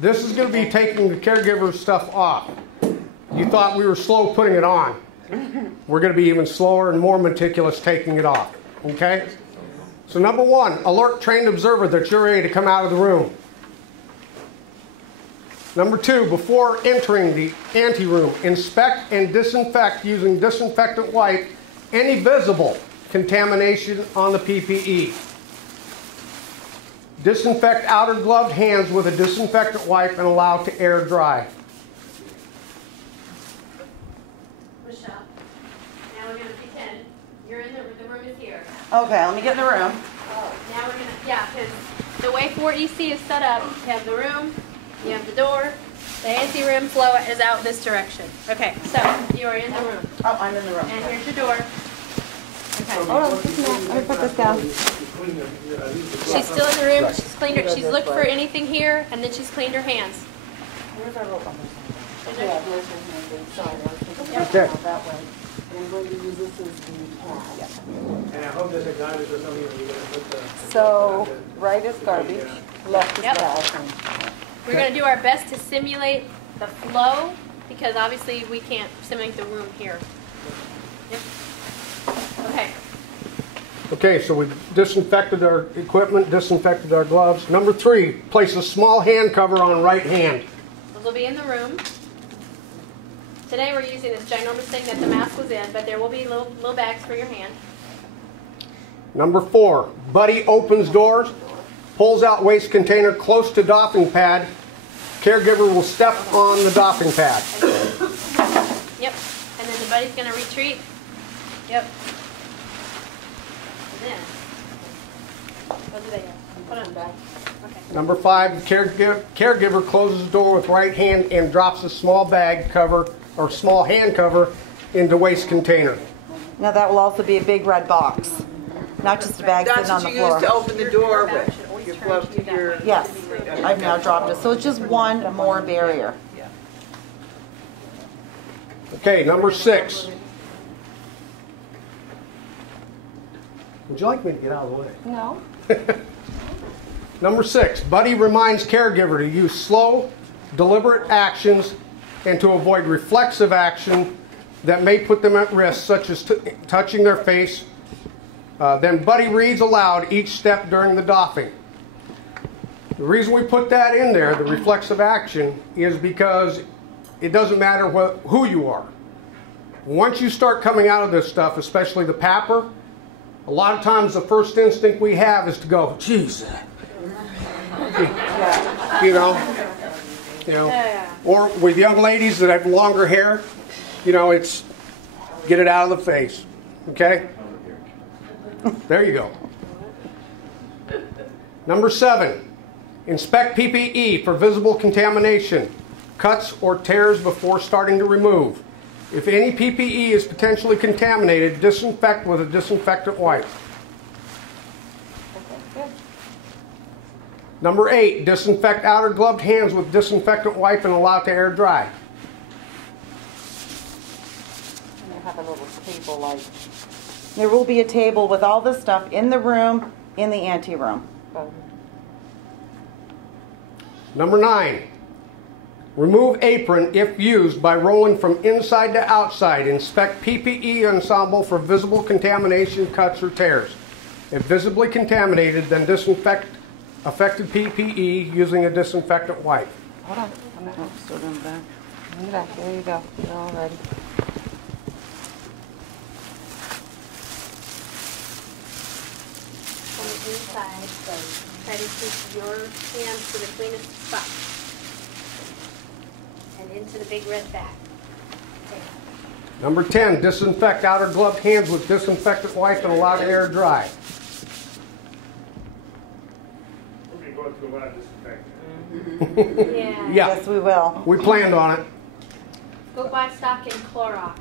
This is going to be taking the caregiver stuff off. You thought we were slow putting it on. We're going to be even slower and more meticulous taking it off. Okay? So number 1, alert trained observer that you're ready to come out of the room. Number 2, before entering the anteroom, inspect and disinfect using disinfectant wipe any visible contamination on the PPE. Disinfect outer gloved hands with a disinfectant wipe and allow to air dry. Michelle, now we're going to pretend you're in the room is here. Okay, let me get in the room. Now we're going to, yeah, because the way 4EC is set up, you have the room, you have the door, the anti-room flow is out this direction. Okay, so you are in the room. Oh, I'm in the room. And here's your door. Okay. Hold on, just a minute. Let me put this down. She's still in the room. She's cleaned her. She's looked for anything here, and then she's cleaned her hands. Where's our rope? Yep. Okay. That way. And I'm going to use this as the pad. And I hope this acknowledges or something that you're going to put the... So, right is garbage, left is Yep. trash. We're going to do our best to simulate the flow, because obviously we can't simulate the room here. Yep. Okay. Okay, so we've disinfected our equipment, disinfected our gloves. Number 3, place a small hand cover on right hand. Those will be in the room. Today we're using this ginormous thing that the mask was in, but there will be little bags for your hand. Number 4, buddy opens doors, pulls out waste container close to doffing pad. Caregiver will step on the doffing pad. Yep. And then the buddy's going to retreat. Yep. And then, what do they do? Put on the bag. Okay. Number 5, caregiver closes the door with right hand and drops a small bag cover or small hand cover into waste container. Now that will also be a big red box, not just a bag sitting on the floor. That's what you use to open the door with. Your glove to your... Yes, I've now dropped it. So it's just one more barrier. Okay, number 6. Would you like me to get out of the way? No. Number 6, buddy reminds caregiver to use slow, deliberate actions and to avoid reflexive action that may put them at risk, such as touching their face. Then buddy reads aloud each step during the doffing. The reason we put that in there, the reflexive action, is because it doesn't matter who you are. Once you start coming out of this stuff, especially the PAPR, a lot of times the first instinct we have is to go, geez, you know, or with young ladies that have longer hair, you know, it's get it out of the face, okay? There you go. Number 7, inspect PPE for visible contamination, cuts or tears before starting to remove. If any PPE is potentially contaminated, disinfect with a disinfectant wipe. Number 8, disinfect outer gloved hands with disinfectant wipe and allow to air dry. And I have a little table like. There will be a table with all this stuff in the room, in the anteroom. Number 9, remove apron if used by rolling from inside to outside. Inspect PPE ensemble for visible contamination, cuts, or tears. If visibly contaminated, then disinfect affected PPE using a disinfectant wipe. Hold on. I'm still doing the back. In the back. There you go. You're all ready. On the inside, so try to keep your hands to the cleanest spot. And into the big red bag. Okay. Number 10, disinfect outer gloved hands with disinfectant wipe and allow to air dry. Yeah. Yeah, Yes, we will. we planned on it. Go buy stock in Clorox.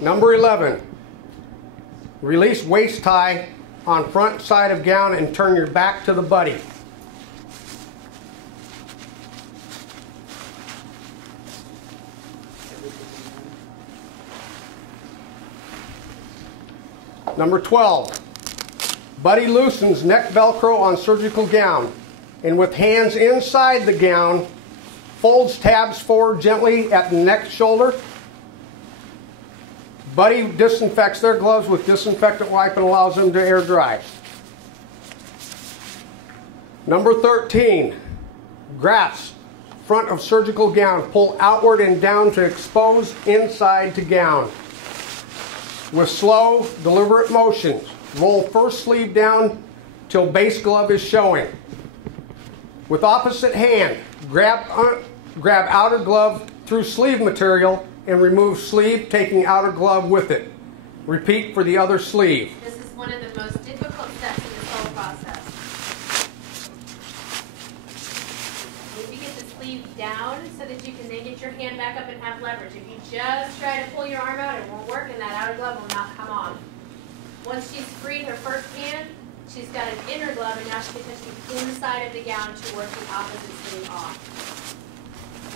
Number 11, release waist tie on front side of gown and turn your back to the buddy. Number 12, buddy loosens neck Velcro on surgical gown. and with hands inside the gown, folds tabs forward gently at the neck shoulder. Buddy disinfects their gloves with disinfectant wipe and allows them to air dry. Number 13, grasp front of surgical gown. Pull outward and down to expose inside to gown. With slow, deliberate motions, roll first sleeve down till base glove is showing. With opposite hand, grab outer glove through sleeve material and remove sleeve, taking outer glove with it. Repeat for the other sleeve. This is one of the most difficult steps in this whole process. If you get the sleeve down so that you can then get your hand back up and have leverage. If you just try to pull your arm out, it won't work and that outer glove will not come off. Once she's freed her first hand, she's got an inner glove and now she can touch the inside of the gown to work the opposite sleeve off.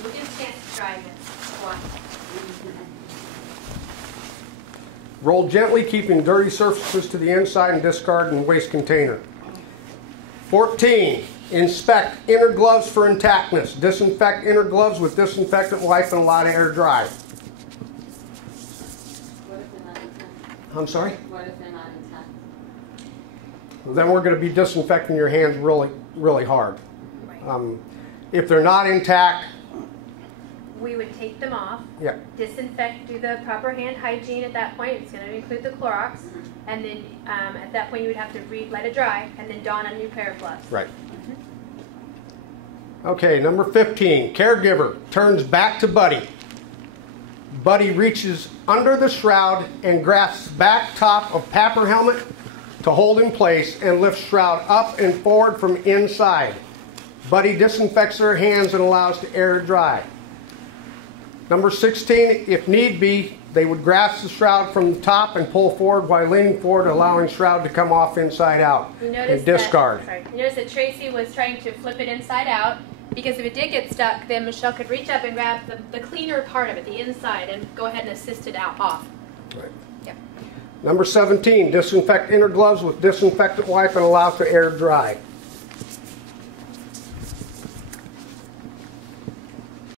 We'll give a chance to try this. Watch. Roll gently, keeping dirty surfaces to the inside and discard in waste container. 14. Inspect inner gloves for intactness. Disinfect inner gloves with disinfectant wipe and allow to air dry. What if they're not intact? I'm sorry? What if they're not intact? Then we're going to be disinfecting your hands really, really hard. If they're not intact, We would take them off, yeah, disinfect, do the proper hand hygiene at that point. It's going to include the Clorox. And then at that point you would have to let it dry and then don a new pair of gloves. right. Okay, number 15. Caregiver turns back to Buddy. Buddy reaches under the shroud and grasps back top of Papper helmet to hold in place and lifts shroud up and forward from inside. Buddy disinfects their hands and allows to air dry. Number 16, if need be, they would grasp the shroud from the top and pull forward while leaning forward, allowing shroud to come off inside out and discard. You notice that Tracy was trying to flip it inside out because if it did get stuck, then Michelle could reach up and grab the cleaner part of it, the inside, and go ahead and assist it out off. Right. Yep. Number 17, disinfect inner gloves with disinfectant wipe and allow to air dry.